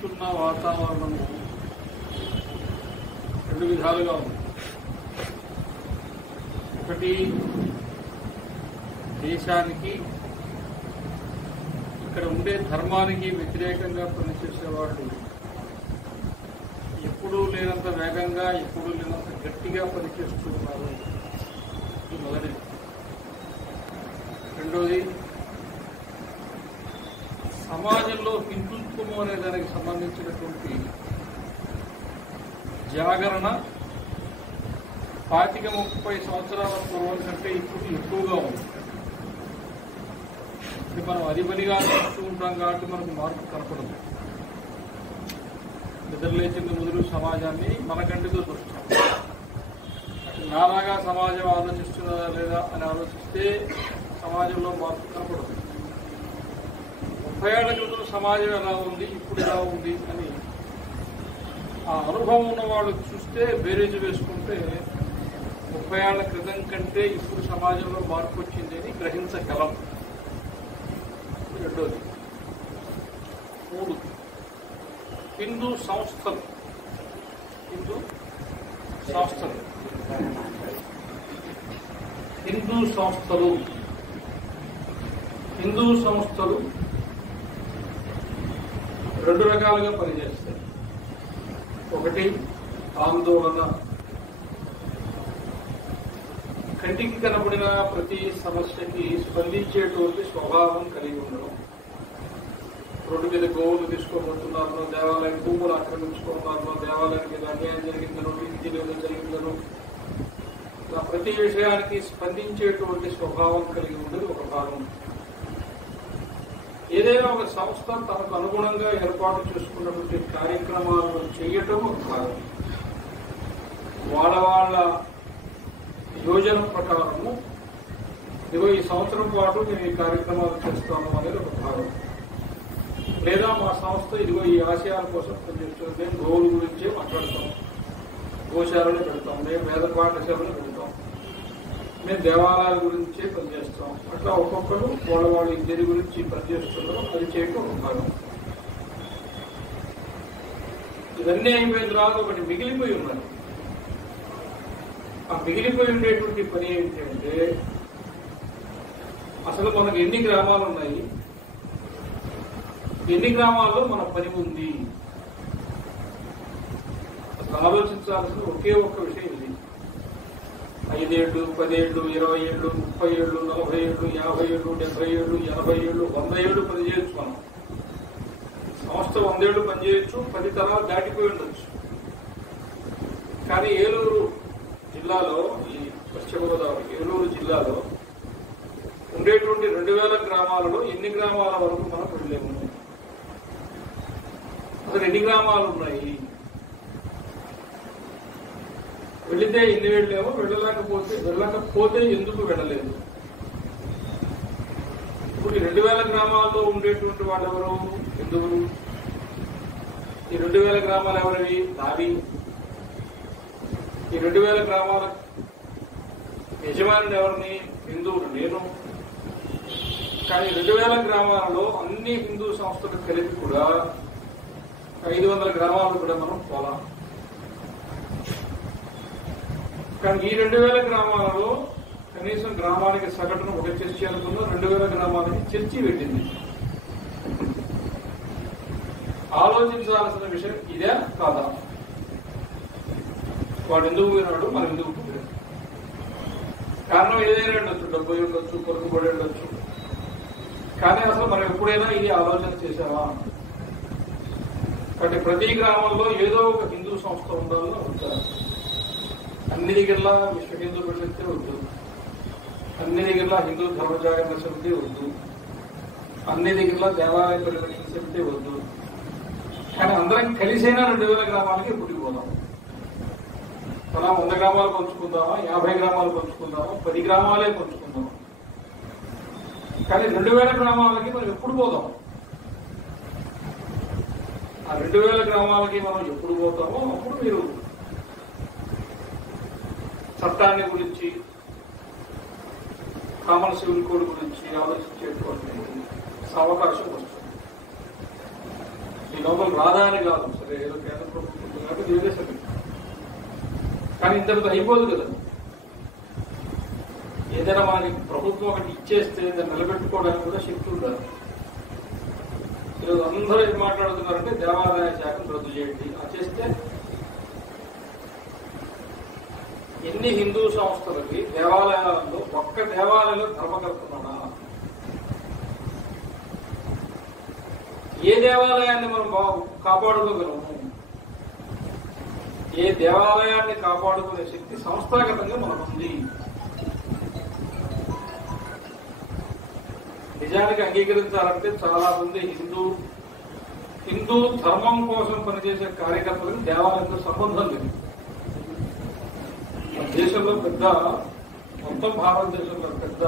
జరుగుతున్న వాతావరణము రెండు విధాలుగా ఉంది. ఒకటి, దేశానికి ఇక్కడ ఉండే ధర్మానికి వ్యతిరేకంగా పనిచేసేవాళ్ళు ఎప్పుడూ లేనంత వేగంగా, ఎప్పుడూ లేనంత గట్టిగా పనిచేస్తున్నారు. ఇది మొదటిది. రెండోది, సమాజంలో హిందుత్వం అనే దానికి సంబంధించినటువంటి జాగరణ 25-30 సంవత్సరాల పూర్వం కంటే ఇప్పుడు ఎక్కువగా ఉంది. మనం అధిపతిగా చూస్తూ ఉంటాం కాబట్టి మనకు మార్పు కనపడదు. నిద్రలేచింది మొదలు సమాజాన్ని మన కంటితో చూస్తాం. నాలాగా సమాజం ఆలోచిస్తుందా లేదా అని ఆలోచిస్తే సమాజంలో మార్పు కనపడదు. 30 ఏళ్ల క్రితం సమాజం ఎలా ఉంది, ఇప్పుడు ఎలా ఉంది అని ఆ అనుభవం ఉన్న వాళ్ళు చూస్తే బేరేజ్ వేసుకుంటే 30 ఏళ్ల క్రితం కంటే ఇప్పుడు సమాజంలో మార్పు వచ్చింది అని గ్రహించగలం. రెండోది. మూడు, హిందూ సంస్థలు హిందూ సంస్థలు రెండు రకాలుగా పనిచేస్తాయి. ఒకటి, ఆందోళన, కంటికి కనబడిన ప్రతి సమస్యకి స్పందించేటువంటి స్వభావం కలిగి ఉండడం. రోడ్డు మీద గోవులు తీసుకోబోతున్నారో, దేవాలయం భూములు ఆక్రమించుకున్నారో, దేవాలయానికి మీద అన్యాయం జరిగిందనో, ఇంటి మీద జరిగిందనో, ప్రతి విషయానికి స్పందించేటువంటి స్వభావం కలిగి ఉండేది ఒక భాగం. ఏదైనా ఒక సంస్థ తనకు అనుగుణంగా ఏర్పాటు చేసుకున్నటువంటి కార్యక్రమాలను చేయటం ఒక భాగం. వాళ్ళ యోజన ప్రకారము ఇదిగో ఈ సంవత్సరం పాటు మేము ఈ కార్యక్రమాలు చేస్తాము అనేది ఒక భాగం. లేదా మా సంస్థ ఇదిగో ఈ ఆశయాల కోసం పనిచేస్తుంది. మేము గోవుల గురించే మాట్లాడతాం, గోశాలను పెడతాం, మేము వేద పాఠశాలను పెడతాం, మేము దేవాలయాల గురించే పనిచేస్తాం. అట్లా ఒక్కొక్కరు వాళ్ళ ఇద్దరి గురించి పనిచేస్తున్నారో అది చేయటం ఒక భాగం. ఇవన్నీ అయిపోయిన తర్వాత ఒకటి మిగిలిపోయి ఉన్నది. ఆ మిగిలిపోయి ఉండేటువంటి పని ఏంటి అంటే, అసలు మనకు ఎన్ని గ్రామాలు ఉన్నాయి, ఎన్ని గ్రామాల్లో మన పని ఉంది, అసలు ఆలోచించాల్సిన ఒకే ఒక్క విషయం ఇది. 5 ఏళ్ళు, 10 ఏళ్ళు, 20 ఏళ్ళు, 30 ఏళ్ళు, 40 ఏళ్ళు, 50 ఏళ్ళు, 70 ఏళ్ళు, 80 ఏళ్ళు, 100 ఏళ్ళు పనిచేయచ్చు. మనం సంస్థ 100 ఏళ్ళు పనిచేయచ్చు, 10 తరాలు దాటిపోయి ఉండొచ్చు. కానీ ఏలూరు జిల్లాలో, ఈ పశ్చిమ గోదావరి ఏలూరు జిల్లాలో ఉండేటువంటి 2000 గ్రామాలలో ఎన్ని గ్రామాల వరకు మనం వెళ్ళలేము? అసలు ఎన్ని గ్రామాలు ఉన్నాయి? వెళితే ఎన్ని వెళ్ళామో, వెళ్ళకపోతే ఎందుకు వెళ్ళలేదు? ఇప్పుడు ఈ 2000 గ్రామాల్లో ఉండేటువంటి వాళ్ళు ఎవరు, హిందువులు. ఈ 2000 గ్రామాలు ఎవరివి? నావి. ఈ 2000 గ్రామాల యజమాని ఎవరిని? హిందువులు, నేను. కానీ 2000 గ్రామాలలో అన్ని హిందూ సంస్థలు కలిపి కూడా 500 గ్రామాలు కూడా మనం పోలాం. కానీ ఈ 2000 గ్రామాలలో కనీసం గ్రామానికి సగటున ఒక చర్చి అనుకున్న 2000 గ్రామాలకి చర్చి పెట్టింది. ఆలోచించాల్సిన విషయం ఇదే కాదా? వాడు ఎందుకు పోయినాడు, మనం ఎందుకు పోయినాడు? కారణం ఏదైనా ఉండొచ్చు, డబ్బు ఉండొచ్చు, కొనుక్కుబడి ఉండొచ్చు. కానీ అసలు మనం ఎప్పుడైనా ఇది ఆలోచన చేశామా? కాబట్టి ప్రతి గ్రామంలో ఏదో ఒక హిందూ సంస్థ ఉండాలని ఉంటారు. అన్ని దగ్గరలా విశ్వ హిందూ పరిషత్తే వద్దు, అన్ని దగ్గరలా హిందూ ధర్మ జాగరణ సమితి వద్దు, అన్ని దగ్గరలా దేవాలయ పరిరక్షణ సమితి వద్దు. కానీ అందరం కలిసైనా 2000 గ్రామాలకి పుట్టిపోదాం. అలా 100 గ్రామాలు పంచుకుందామా, 50 గ్రామాలు పంచుకుందామా, 10 గ్రామాలే పంచుకుందాం. కానీ 2000 గ్రామాలకి మనం ఎప్పుడు పోదాం? ఆ 2000 గ్రామాలకి మనం ఎప్పుడు పోతామో అప్పుడు మీరు చట్టాన్ని గురించి, కామన్ సివిల్ కోడ్ గురించి ఆలోచించేటువంటి అవకాశం వస్తుంది. ఈ లోపల రాదా అని కాదు, సరే ఏదో కేంద్ర ప్రభుత్వం కాబట్టి వదిలేసండి. కానీ ఇంతటితో అయిపోదు కదా. ఏదైనా మనకి ప్రభుత్వం ఒకటి ఇచ్చేస్తే దాన్ని నిలబెట్టుకోవడానికి కూడా శక్తి ఉండాలి. ఈరోజు అందరూ ఏం మాట్లాడుతున్నారంటే దేవాదాయ శాఖను రద్దు చేయండి. చేస్తే ఎన్ని హిందూ సంస్థలకి దేవాలయాలలో ఒక్క దేవాలయంలో ధర్మకర్తనున్నా ఏ దేవాలయాన్ని మనం కాపాడుకోగలము? ఏ దేవాలయాన్ని కాపాడుకునే శక్తి సంస్థాగతంగా మనకుంది. నిజానికి అంగీకరించాలంటే చాలా మంది హిందూ ధర్మం కోసం పనిచేసే కార్యకర్తలకు దేవాలయంతో సంబంధం లేదు. మన దేశంలో మొత్తం భారతదేశంలో పెద్ద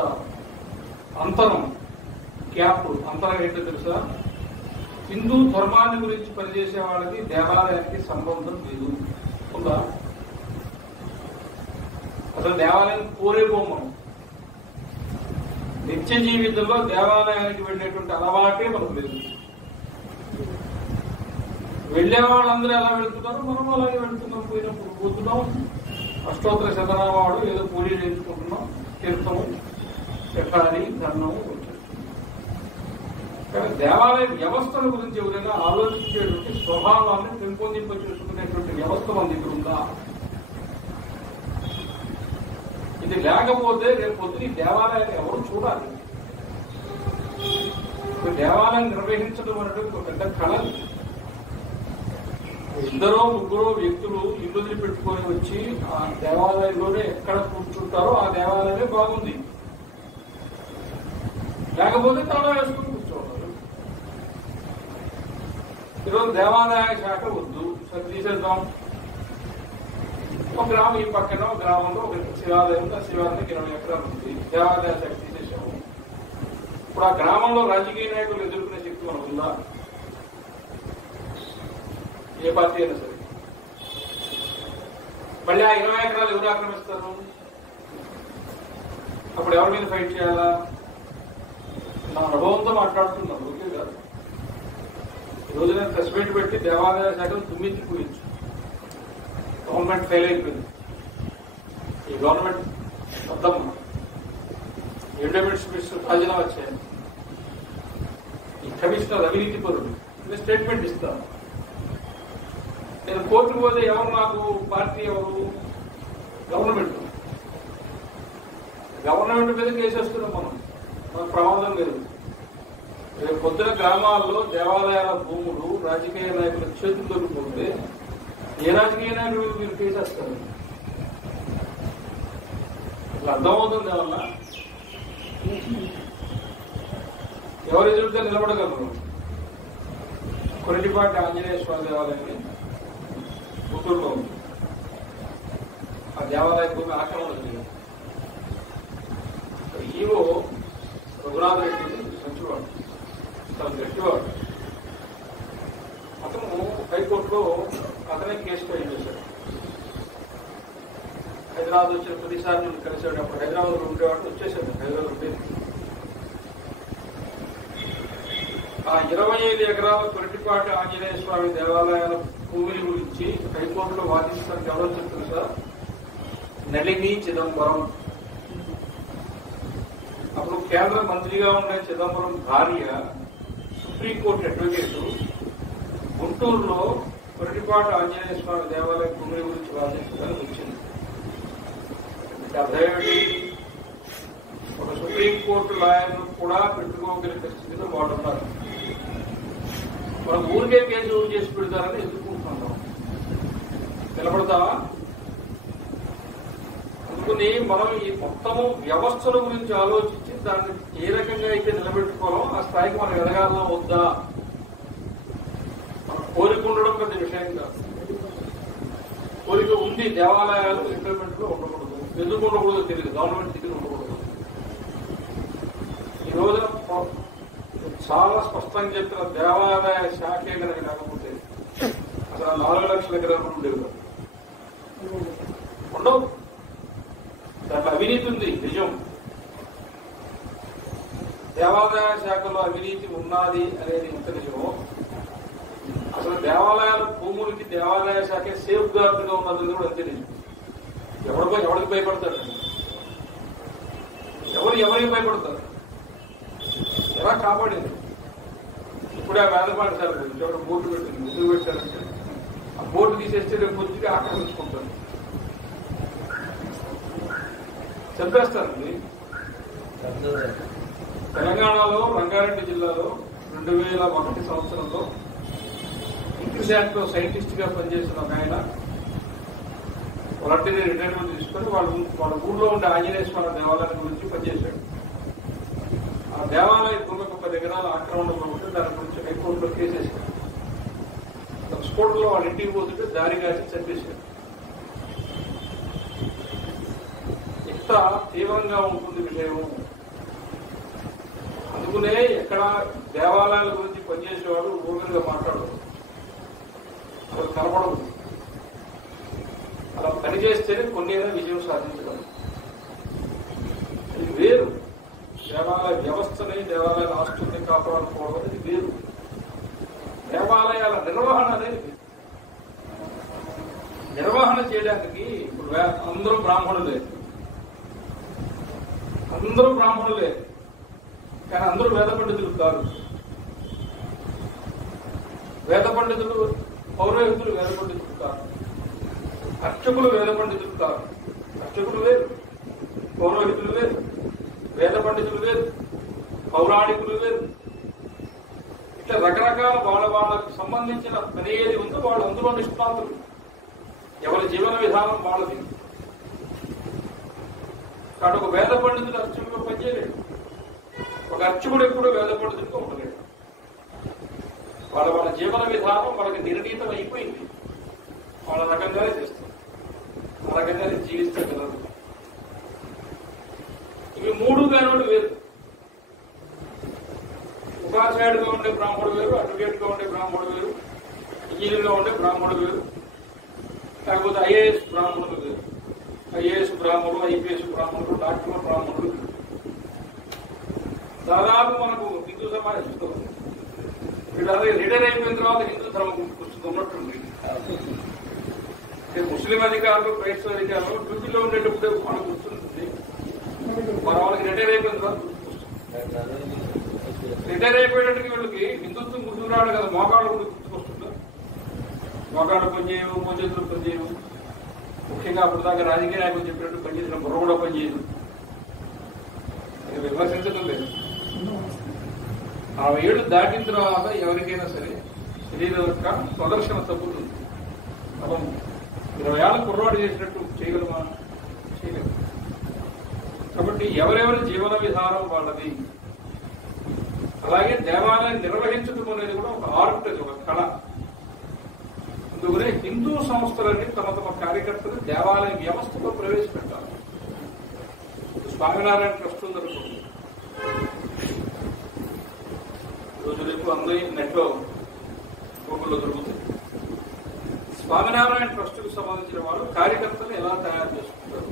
అంతరం ఏంటో తెలుసా? హిందూ ధర్మాన్ని గురించి పనిచేసే వాళ్ళకి దేవాలయానికి సంబంధం లేదు. ఉందా? అసలు దేవాలయం కోరేపోము. నిత్య జీవితంలో దేవాలయానికి వెళ్ళేటువంటి అలవాటే మనకు లేదు. వెళ్లే వాళ్ళందరూ ఎలా వెళ్తున్నారు, మనం అలాగే వెళ్తున్నాం. పోయినప్పుడు పోతున్నాం, అష్టోత్తర శతనామాడు ఏదో పూజ చేయించుకుంటున్నాం, తీర్థము పెట్టాలి, ధర్మము వచ్చేస్తున్నాం. కానీ దేవాలయ వ్యవస్థల గురించి ఎవరైనా ఆలోచించేటువంటి స్వభావాన్ని పెంపొందింప చేసుకునేటువంటి వ్యవస్థ మన దగ్గర ఉందా? ఇది లేకపోతే రేపు పొద్దున ఈ దేవాలయాన్ని ఎవరు చూడాలి? దేవాలయం నిర్వహించడం అనేటువంటి ఒక పెద్ద కళ. ఇద్దరో ముగ్గురో వ్యక్తులు ఇల్లు పెట్టుకొని వచ్చి ఆ దేవాలయంలోనే ఎక్కడ కూర్చుంటారో ఆ దేవాలయమే బాగుంది. లేకపోతే తాళం వేసుకుని కూర్చోవాలి. ఈరోజు దేవాదాయ శాఖ వద్దు, సరే తీసేద్దాం. ఒక గ్రామం ఈ పక్కన గ్రామంలో ఒక శివాలయం ఉంది. ఆ శివాలయానికి 20 ఎకరాలు ఉంది. దేవాదాయ శాఖ తీసేసాము. ఇప్పుడు ఆ గ్రామంలో రాజకీయ నాయకులు ఎదుర్కొనే శక్తి మనకు ఉందా? ఏ పార్టీ అయినా సరే. మళ్ళీ ఆ 20 ఎకరాలు ఎవరు ఆక్రమిస్తారు? అప్పుడు ఎవరి మీద ఫైట్ చేయాలా? నా అనుభవంతో మాట్లాడుతున్నాను, ఓకే కాదు. ఈరోజు నేను ప్రెస్ మీట్ పెట్టి దేవాదాయ శాఖను దుమ్మెత్తిపోయించు. గవర్నమెంట్ ఫెయిల్ అయిపోయింది. ఈ గవర్నమెంట్ మొత్తం ఇండిపెండెంట్ రాజీనామా వచ్చాయి. ఈ కమిషనర్ అవినీతి పరుడు స్టేట్మెంట్ ఇస్తాను. నేను కోర్టుకు పోతే ఎవరు నాకు పార్టీ, ఎవరు? గవర్నమెంట్ మీద కేసేస్తున్నాం మనం. మనకు ప్రమాదం లేదు. రేపు పొద్దున గ్రామాల్లో దేవాలయాల భూములు రాజకీయ నాయకుల చేతుల్లోకి పోతే ఏ రాజకీయ నాయకులు మీరు కేసేస్తారు? ఇట్లా అర్థమవుతుంది. ఏమన్నా ఎవరు ఎదురుతో నిలబడగలరు? కొరటిపాటి ఆంజనేయ స్వామి దేవాలయాన్ని గుంటూరులో ఉంది. ఆ దేవాలయ భూమి ఆక్రమణ జరిగింది. ఈవో రఘునాథ్ రెడ్డి మంచివాడు, తను గట్టివాడు. అతను హైకోర్టులో అతనే కేసు ఫైల్ చేశాడు. హైదరాబాద్ వచ్చిన ప్రతిసారి నేను కలిసాడు. అప్పుడు హైదరాబాద్ ఉండేవాడు, వచ్చేసాడు. హైదరాబాద్ ఉండేది. ఆ 25 ఎకరాల కొరటిపాటి ఆంజనేయ స్వామి దేవాలయాల భూమిని గురించి హైకోర్టులో వాదించడానికి ఎవరో చెప్తుంది సార్, నళిని చిదంబరం. అప్పుడు కేంద్ర మంత్రిగా ఉండే చిదంబరం భార్య సుప్రీంకోర్టు అడ్వకేటు గుంటూరులో కొరటిపాటి ఆంజనేయ స్వామి దేవాలయ భూమిని గురించి వాదించడానికి వచ్చింది. అర్థమేమిటి? ఒక సుప్రీంకోర్టు లాయర్ను కూడా పెట్టుకోగలిగే పరిస్థితిలో వాడు ఉన్నారు. మనం ఊరికే కేసు చేసి పెడతారని ఎదుర్కొంటున్నాం. నిలబడతావా? అందుకని మనం ఈ మొత్తము వ్యవస్థల గురించి ఆలోచించి దాన్ని ఏ రకంగా అయితే నిలబెట్టుకోవాలో ఆ స్థాయికి మనం ఎదగాలన్నా వద్దా? మనం కోరిక ఉండడం పెద్ద విషయం కాదు. కోరిక ఉంది, దేవాలయాలు ఇంప్లిమెంట్ లో ఉండకూడదు. ఎందుకు ఉండకూడదో తెలియదు, గవర్నమెంట్ దగ్గర ఉండకూడదు. ఈ రోజున చాలా స్పష్టంగా చెప్పిన దేవాదాయ శాఖే కనుక లేకపోతే అసలు 4 లక్షల ఎకరాలు ఉండేవి ఉండవు. దాంట్లో అవినీతి ఉంది, నిజం. దేవాదాయ శాఖలో అవినీతి ఉన్నది అనేది ఎంత నిజమో దేవాలయాల భూములకి దేవాలయ శాఖ సేఫ్ గార్డ్ గా ఉన్నది కూడా అంతే. ఎవరికి భయపడతారు? ఎవరికి భయపడతారు? ఎలా కాపాడింది? ఇప్పుడే ఆ వేదపాటి సార్ గురించి ఎవరు బోర్డు పెట్టింది, ముందుకు పెట్టారంటే ఆ బోర్డు తీసేస్తే రేపు పొద్దుగా ఆక్రమించుకుంటారు, చంపేస్తారండి. తెలంగాణలో రంగారెడ్డి జిల్లాలో 2001 సంవత్సరంలో ఇంక్రిసాట్ లో సైంటిస్ట్ గా పనిచేసిన ఒక ఆయన వాలంటీర్ రిటైర్మెంట్ తీసుకొని వాళ్ళ ఊళ్ళో ఉండే ఆంజనేయ స్వామి దేవాలయం గురించి పనిచేశాడు. ఆ దేవాలయ భూమికి 10 ఎకరాల ఆక్రమణలో ఉంటే దాని గురించి హైకోర్టులో కేసేశాడు. స్కూటర్లో వాళ్ళ ఇంటికి పోతుంటే దారి కాసి చంపేశాడు. ఎంత తీవ్రంగా ఉంటుంది విషయం. అందుకునే ఎక్కడ దేవాలయాల గురించి పనిచేసేవాడు ఓపెన్గా మాట్లాడదు, అలా కనపడదు. అలా పనిచేస్తేనే కొన్ని విజయం సాధించగలరు. ఇది వేరు. దేవాలయ వ్యవస్థని, దేవాలయాల ఆస్తుల్ని కాపాడుకోవడం అనేది వేరు. దేవాలయాల నిర్వహణ అనేది నిర్వహణ చేయడానికి ఇప్పుడు అందరూ బ్రాహ్మణులే, కానీ అందరూ వేద పండితులు కాదు. వేద పండితులు పౌరోహితులు వేద పండితులు కాదు, అర్చకులు వేద పండితులు కాదు. అర్చకులు వేరు, పౌరోహితులు వేరు, వేద పండితులు వేరు, పౌరాణికులు వేరు. ఇట్లా రకరకాల వాళ్ళకు సంబంధించిన పని ఏది ఉందో వాళ్ళు అందులో నిష్ణాతులు. ఎవరి జీవన విధానం వాళ్ళది. కాబట్టి ఒక వేద పండితుడు అర్చకులుగా పనిచేయలేడు, ఒక అర్చకుడు ఎప్పుడు వేద పండితుడిగా ఉండలేడు. వాళ్ళ జీవన విధానం వాళ్ళకి నిర్ణీతం అయిపోయింది. వాళ్ళ రకంగానే చేస్తారు, ఆ రకంగానే జీవిస్తగలరు. ఇవి 3 కానివాడు వేరు. ఉపాధ్యాయుడిగా ఉండే బ్రాహ్మణుడు వేరు, అడ్వకేట్ గా ఉండే బ్రాహ్మణుడు వేరు, ఇంజనీర్ గా ఉండే బ్రాహ్మణుడు వేరు, కాకపోతే ఐఏఎస్ బ్రాహ్మణుడు వేరు. ఐఏఎస్ బ్రాహ్మణులు, ఐపీఎస్ బ్రాహ్మణులు, డాక్టర్ బ్రాహ్మణులు దాదాపు మనకు హిందూ సమాజంలో రిటైర్ అయిపోయిన తర్వాత హిందూ ధర్మం ఉన్నట్టుంది. ముస్లిం అధికారులు, క్రైస్తవ అధికారులు డ్యూటీలో ఉండేటప్పుడే మనకు గుర్తుంది. మన వాళ్ళకి రిటైర్ అయిపోయిన తర్వాత రిటైర్ అయిపోయేటట్టుకి వీళ్ళకి హిందుత్వం గుర్తుకు రావడం కదా, మోకాళ్ళు కూడా గుర్తుకొస్తుందా? మోకాళ్ళు పనిచేయవు, మోచేతులు పనిచేయవు. ముఖ్యంగా అప్పుడు దాకా రాజకీయ నాయకులు చెప్పినట్టు పనిచేసిన బుర్ర కూడా పనిచేయదు. అది విమర్శించడం లేదు. 60 ఏళ్ళు దాటిన తర్వాత ఎవరికైనా సరే శరీరం యొక్క ప్రదర్శన తగ్గుతుంది. మనం 20 ఏళ్ళ కుర్రవాడు చేసినట్టు చేయగలమా? చేయగలం. కాబట్టి ఎవరెవరి జీవన విధానం వాళ్ళది. అలాగే దేవాలయం నిర్వహించడం అనేది కూడా ఒక ఆర్ట్, ఒక కళ. అందుకనే హిందూ సంస్థలన్నీ తమ కార్యకర్తలు దేవాలయ వ్యవస్థలో ప్రవేశపెట్టాలి. స్వామినారాయణ ట్రస్ట్ ఉందనుకోండి, రోజు రేపు అందరి నెట్లో గూగుల్లో దొరుకుతుంది. స్వామినారాయణ ట్రస్టుకు సంబంధించిన వాళ్ళు కార్యకర్తలు ఎలా తయారు చేసుకుంటారు.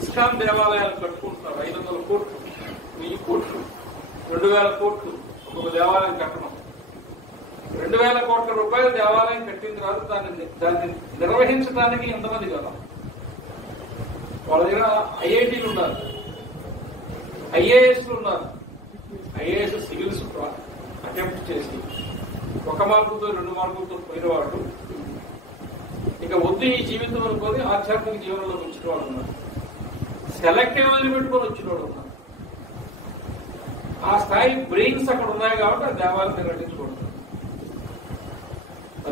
ఇస్కాన్ దేవాలయాలు కట్టుకుంటున్నారు. 500 కోట్లు, 1000 కోట్లు, 2000 కోట్లు ఒక్కొక్క దేవాలయం కట్టడం. 2000 కోట్ల రూపాయల దేవాలయం కట్టిన తర్వాత దాన్ని నిర్వహించడానికి ఎంతమంది కదా? వాళ్ళ దగ్గర ఐఐటీలు ఉన్నారు, ఐఏఎస్లు ఉన్నారు. ఐఏఎస్ సివిల్స్ అటెంప్ట్ చేసి 1 మార్కుతో 2 మార్కులతో పోయిన వాళ్ళు ఇక వద్దు ఈ జీవితం అనుకొని ఆధ్యాత్మిక జీవనంలో వచ్చిన వాళ్ళు ఉన్నారు. సెలెక్టివ్ వదిలిపెట్టుకొని వచ్చిన వాళ్ళు ఉన్నారు. ఆ స్థాయి బ్రెయిన్స్ అక్కడ ఉన్నాయి కాబట్టి ఆ దేవాలయం నిర్వహించకూడదు.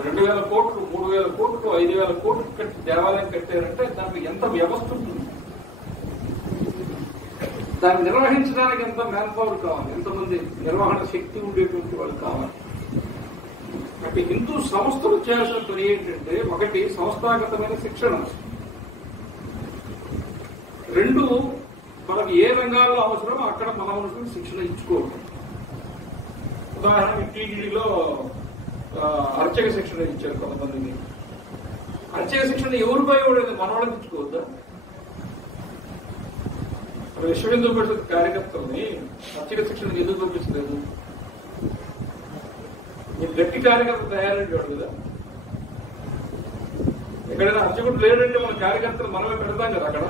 2000 కోట్లు, 3000 కోట్లు, 5000 కోట్లు కట్టి దేవాలయం కట్టారంటే దానికి ఎంత వ్యవస్థ ఉంటుంది, దాన్ని నిర్వహించడానికి ఎంత మ్యాన్ పవర్ కావాలి, ఎంతమంది నిర్వహణ శక్తి ఉండేటువంటి వాళ్ళు కావాలి. అంటే హిందూ సంస్థలు చేయాల్సిన పని ఏంటంటే, 1 సంస్థాగతమైన శిక్షణ, 2 మనకు ఏ రంగాల్లో అవసరమో అక్కడ మన అవసరం శిక్షణ ఇచ్చుకోవడం. ఉదాహరణకి టీటీడీలో అర్చక శిక్షణ ఇచ్చారు కొంతమందికి. అర్చక శిక్షణ ఎవరిపై ఇవ్వలేదు, మన వాళ్ళకి ఇచ్చుకోవద్దా? విశ్వ హిందూ పరిషత్ కార్యకర్తల్ని అర్చక శిక్షణకు ఎందుకు పంపించలేదు? మీరు గట్టి కార్యకర్త తయారయ్యాడు కదా. ఎక్కడైనా అర్చకుడు లేడంటే మన కార్యకర్తలు మనమే పెడతాం కదా. అక్కడ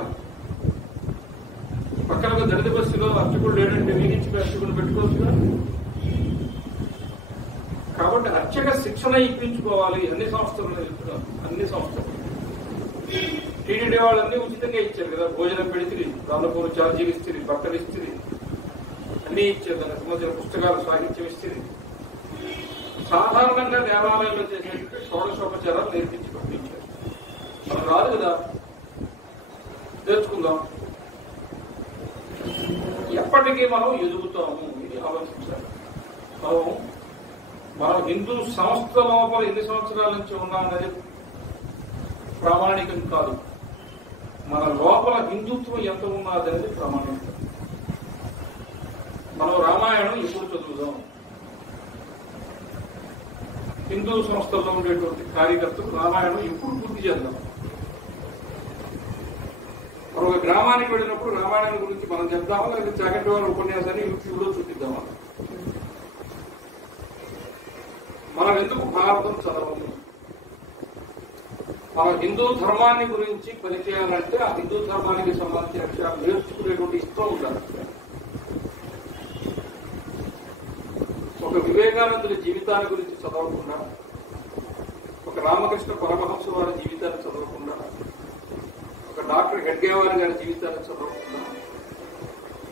పక్కన ఒక దళిత బస్సులో అర్చకుడు లేడంటే వేగించి అర్చకుడు పెట్టుకోవచ్చుగా. కాబట్టి అర్చక శిక్షణ ఇప్పించుకోవాలి. అన్ని సంస్థలు చెప్తున్నారు, అన్ని సంస్థలు. టీటీడీ వాళ్ళన్నీ ఉచితంగా ఇచ్చారు కదా. భోజనం పెడితే దాదాపు ఛార్జీలు ఇస్తుంది, బట్టలు ఇస్తుంది, అన్ని ఇచ్చారు. దానికి సంబంధించిన పుస్తకాలు, సాహిత్యం ఇస్తుంది. సాధారణంగా దేవాలయంలో చేసేటువంటి షోడశోపచారాలు నేర్పించి పంపించారు. మనం రాదు కదా, నేర్చుకుందాం. ఎప్పటికీ మనం ఎదుగుతాము, ఇది ఆలోచించాలి. మనం హిందూ సంస్థ లోపల ఎన్ని సంవత్సరాల నుంచి ఉన్నాం అనేది ప్రామాణికం కాదు. మన లోపల హిందుత్వం ఎంత ఉన్నది అనేది ప్రామాణికం. మనం రామాయణం ఎప్పుడు చదువుదాం? హిందూ సంస్థల్లో ఉండేటువంటి కార్యకర్తలు రామాయణం ఎప్పుడు పూర్తి చేద్దాం? మనం ఒక గ్రామానికి వెళ్ళినప్పుడు రామాయణం గురించి మనం చెప్దామా, లేకపోతే చాగంటి వారి ఉపన్యాసాన్ని యూట్యూబ్ లో చూపిద్దామా? మనం ఎందుకు భారతం చదవము? మన హిందూ ధర్మాన్ని గురించి పనిచేయాలంటే ఆ హిందూ ధర్మానికి సంబంధించిన విషయాలు నేర్చుకునేటువంటి ఇష్టం ఉండాలి. ఒక వివేకానందుడి జీవితాన్ని గురించి చదవకుండా, ఒక రామకృష్ణ పరమహంస వారి జీవితాన్ని చదవకుండా, ఒక డాక్టర్ హెడ్గేవారి గారి జీవితాన్ని చదవకుండా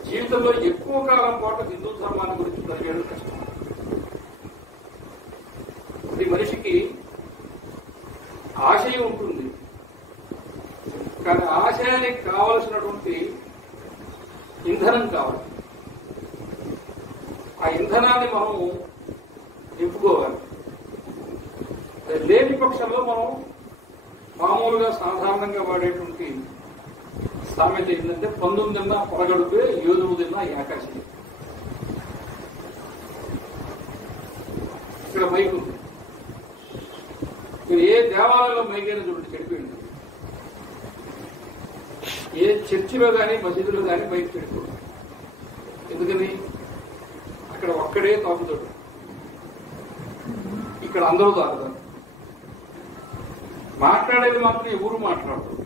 జీవితంలో ఎక్కువ కాలం పాటు హిందూ ధర్మాన్ని గురించి చదివేయడం కష్టం. ప్రతి మనిషికి ఆశయం ఉంటుంది, కానీ ఆశయానికి కావలసినటువంటి ఇంధనం కావాలి. ఆ ఇంధనాన్ని మనం నింపుకోవాలి. లేని పక్షంలో మనం మామూలుగా సాధారణంగా వాడేటువంటి సామెత ఏంటంటే 19 తిన్నా పొరగడుపే, 7 తిన్నా ఏకాశి. ఇక్కడ మైక్ ఉంది. మీరు ఏ దేవాలయంలో మైకైనా చూడండి, చెడిపోయింది. ఏ చర్చిలో కానీ మసీదులో కానీ మైక్ చెడిపోయింది. ఎందుకని? అక్కడ ఒక్కడే తాగుతాడు, ఇక్కడ అందరూ తాగుతారు. మాట్లాడేది మాత్రం ఎవరు మాట్లాడతారు.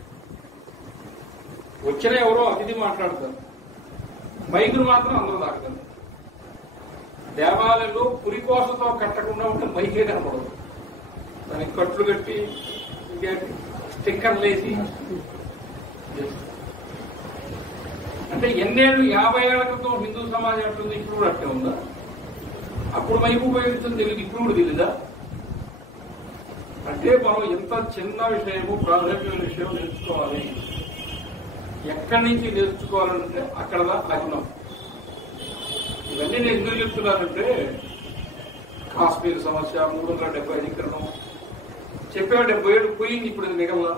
వచ్చిన ఎవరో అతిథి మాట్లాడతారు, మైకులు మాత్రం అందరూ తాగుతారు. దేవాలయంలో పురికోసతో కట్టకుండా ఉంటే మైకే కనపడదు. దానికి కట్లు కట్టి స్టిక్కర్లు వేసి, అంటే ఎన్నేళ్ళు 50 ఏళ్ల క్రితం హిందూ సమాజం అంటుంది, ఇప్పుడు కూడా అట్టే ఉందా? అప్పుడు మైకు ఉపయోగించడం తెలియదు, ఇప్పుడు కూడా తెలీదా? అంటే మనం ఎంత చిన్న విషయము, ప్రాధాన్యమైన విషయం నేర్చుకోవాలి. ఎక్కడి నుంచి నేర్చుకోవాలంటే అక్కడ అగ్నం. ఇవన్నీ నేను ఎందుకు చెప్తున్నానంటే, కాశ్మీర్ సమస్య, 370 అధికరణం చెప్పే 70 ఏళ్ళు పోయింది. ఇప్పుడు అది మిగల్లా.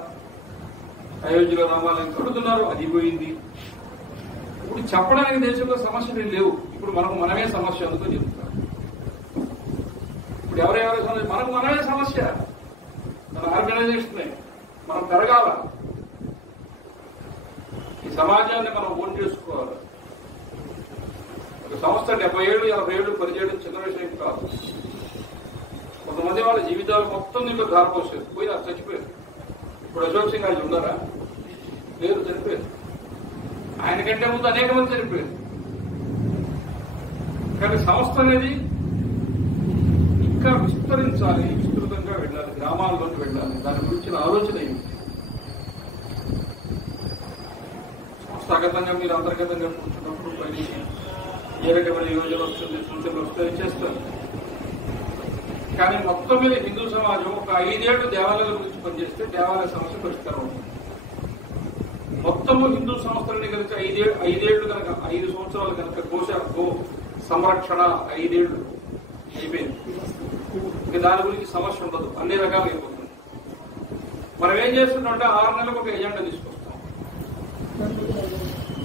అయోధ్యలో రామాలయం కడుతున్నారు, అది పోయింది. ఇప్పుడు చెప్పడానికి దేశంలో సమస్యలు లేవు. ఇప్పుడు మనకు మనమే సమస్య అనుకుని చెప్తున్నారు. ఇప్పుడు ఎవరెవరి సమస్య? మనకు మనమే సమస్య. మన ఆర్గనైజేషన్ మనం పెరగాల. ఈ సమాజాన్ని మనం ఓన్ చేసుకోవాలి. ఒక సంస్థ 70 ఏళ్ళు 80 ఏళ్ళు పనిచేయడం చిన్న విషయం కాదు. కొంతమంది వాళ్ళ జీవితాలు మొత్తం దీంట్లో ధారపోసారు, పోయి చచ్చిపోయారు. ఇప్పుడు అశోక్ సింగ్ ఆయన ఉన్నారా? లేరు, చనిపోయారు. ఆయన కంటే ముందు అనేక మంది చనిపోయారు. కానీ సంస్థ అనేది ఇంకా విస్తరించాలి, విస్తృతంగా వెళ్ళాలి, గ్రామాల్లోకి వెళ్ళాలి. దాని గురించిన ఆలోచన ఏమిటి? సంస్థాగతంగా మీరు అంతర్గతంగా కూర్చున్నప్పుడు పని ఏ రకమైన యోజన వస్తుంది, సూచనలు వస్తాయి, చేస్తారు. కానీ మొత్తం మీద హిందూ సమాజం ఒక 5 ఏళ్లు దేవాలయాల గురించి పనిచేస్తే దేవాలయ సమస్య పరిష్కారం అవుతుంది. మొత్తము హిందూ సంస్థలని కలిసి 5 ఏళ్లు కనుక, 5 సంవత్సరాలు కనుక గో సంరక్షణ 5 ఏళ్లు అయిపోయింది. ఇంకా దాని గురించి సమస్య ఉండదు, అన్ని రకాలు అయిపోతుంది. మనం ఏం చేస్తున్నామంటే 6 నెలలకు ఒక ఎజెండా తీసుకొస్తాం.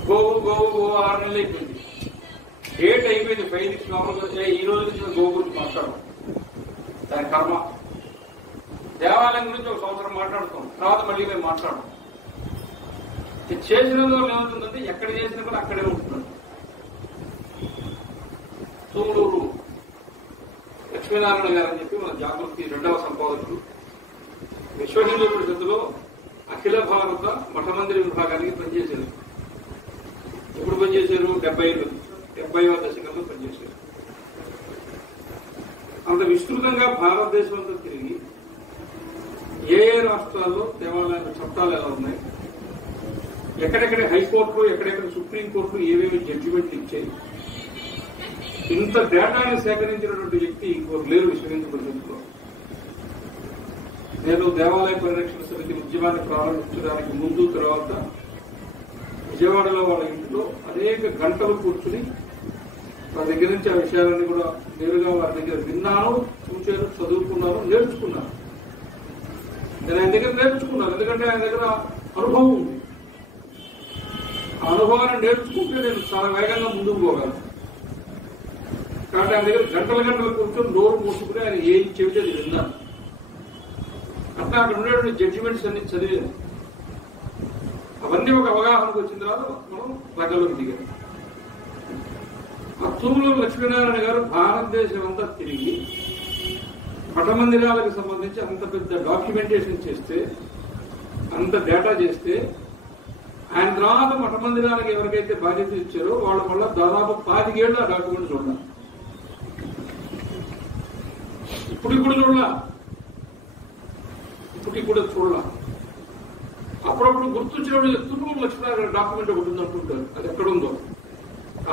గోవు 6 నెలలు అయిపోయింది, డేట్ అయిపోయింది. 5 మామూలుగా ఈ రోజు నుంచి గోవు గురించి మాట్లాడడం దాని కర్మ. దేవాలయం గురించి 1 సంవత్సరం మాట్లాడుతాం, తర్వాత మళ్ళీ మేము మాట్లాడడం. చేసినందువల్ల ఏమవుతుందంటే ఎక్కడ చేసినా కూడా అక్కడే ఉంటున్నాడు. తూములూరు లక్ష్మీనారాయణ గారు అని చెప్పి మన జాగృతి 2వ సంపాదకులు. విశ్వ హిందూ పరిషత్తులో అఖిల భారత మఠమందిర విభాగానికి పనిచేశారు. ఎప్పుడు పనిచేశారు? 70వ దశకంలో పనిచేశారు. అంత విస్తృతంగా భారతదేశం అంతా తిరిగి ఏ రాష్ట్రాల్లో దేవాలయాల చట్టాలు ఎలా ఉన్నాయి, ఎక్కడెక్కడ హైకోర్టులు, ఎక్కడెక్కడ సుప్రీంకోర్టులు ఏవేవి జడ్జిమెంట్లు ఇచ్చాయి, ఇంత డేటాని సేకరించినటువంటి వ్యక్తి ఇంకోరు లేరు విశ్వ హిందూ పరిషత్తులో. నేను దేవాలయ పరిరక్షణ సమితి ఉద్యమాన్ని ప్రారంభించడానికి ముందు తర్వాత విజయవాడలో వాళ్ళ ఇంట్లో అనేక గంటలు కూర్చుని వాళ్ళ దగ్గర నుంచి ఆ విషయాలన్నీ కూడా నేరుగా వారి దగ్గర విన్నాను, చూశాను, చదువుకున్నాను, నేర్చుకున్నాను. నేను ఆయన దగ్గర నేర్చుకున్నాను, ఎందుకంటే ఆయన దగ్గర అనుభవం ఉంది. ఆ అనుభవాన్ని నేర్చుకుంటే నేను చాలా వేగంగా ముందుకు పోగలను. కాబట్టి ఆయన దగ్గర గంటలు కూర్చొని నోరు మూసుకుని ఆయన ఏం చెబితే అది విన్నాను. అట్లా అక్కడ ఉండేటువంటి జడ్జిమెంట్స్ అన్ని చదివాను. అవన్నీ ఒక అవగాహనకు వచ్చిన తర్వాత మనం రంగంలోకి దిగాం. ఆ తూముల లక్ష్మీనారాయణ గారు భారతదేశం అంతా తిరిగి మఠ మందిరాలకు సంబంధించి అంత పెద్ద డాక్యుమెంటేషన్ చేస్తే, అంత డేటా చేస్తే, ఆయన తర్వాత మఠ మందిరాలకు ఎవరికైతే బాధ్యత ఇచ్చారో వాళ్ళు మళ్ళా దాదాపు 25 ఏళ్ళు ఆ డాక్యుమెంట్ చూడాలి. ఇప్పుడు చూడాల. అప్పుడప్పుడు గుర్తొచ్చినప్పుడు తూర్పు లక్ష్మీనారాయణ డాక్యుమెంట్ ఒకటి ఉందంటుంటారు. అది ఎక్కడుందో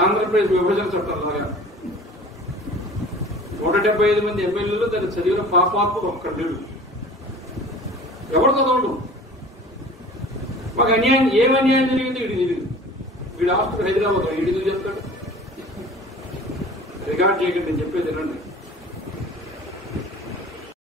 ఆంధ్రప్రదేశ్ విభజన చట్టం లాగా 175 మంది ఎమ్మెల్యేలు దాన్ని చదివిన పాపాత్మకు ఒక్కడు లేడు. ఎవరు చదవడు. మాకు అన్యాయం, ఏం అన్యాయం జరిగింది వీడికి తెలియదు. వీడు ఆస్తులు హైదరాబాద్ వీడికి చెప్తాడు. రికార్డ్ చేయకండి, నేను చెప్పేది వినండి.